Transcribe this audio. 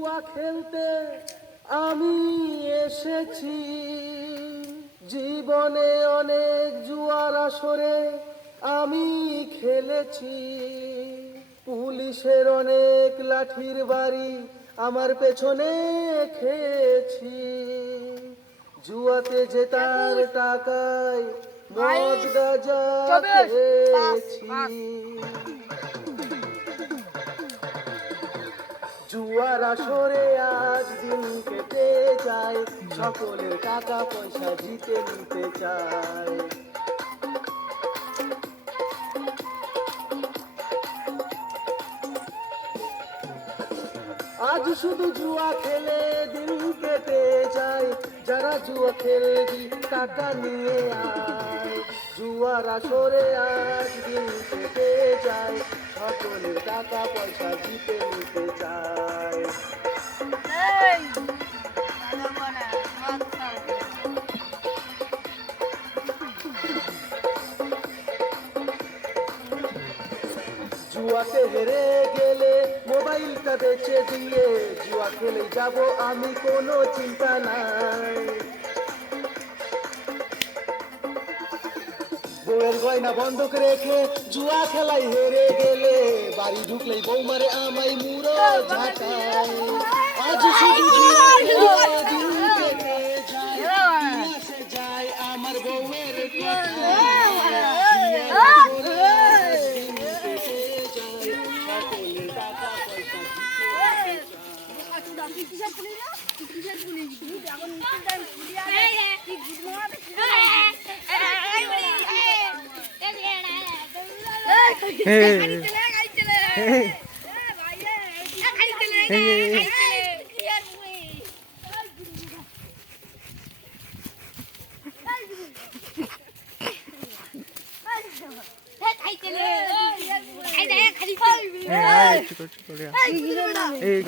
জুয়া খেলতে আমি এসেছি, জীবনে অনেক জুয়ার আসরে আমি খেলেছি, পুলিশের অনেক লাঠির বাড়ি আমার পেছনে খেয়েছি, জুয়াতে জেতার টাকায় মদ গাঁজা খেয়েছি। জুয়ার আসরে আজ দিন কেটে যায়, সকলের টাকা পয়সা জিতে নিতে চায়। আজ শুধু জুয়া খেলে দিন কেটে যায়, যারা জুয়া খেলে টাকা নিয়ে আয়। জুয়ার আসরে আজ দিন কেটে যায়, সকলের টাকা পয়সা জিতে নিতে চায়। জুয়াতে হেরে গেলে মোবাইলটা বেচে দিয়ে জুয়া খেলে যাব আমি, কোনো চিন্তা নাই। বউয়ের গয়না বন্ধক রেখে জুয়া খেলাই হেরে গেলে, বাড়ি ঢুকলেই বউ মারে আমায় মুড়ো ঝাঁটায়। আজ শুধু জুয়া খেলে দিন কেটে যায়, আসে যায় আমার বউয়ের এই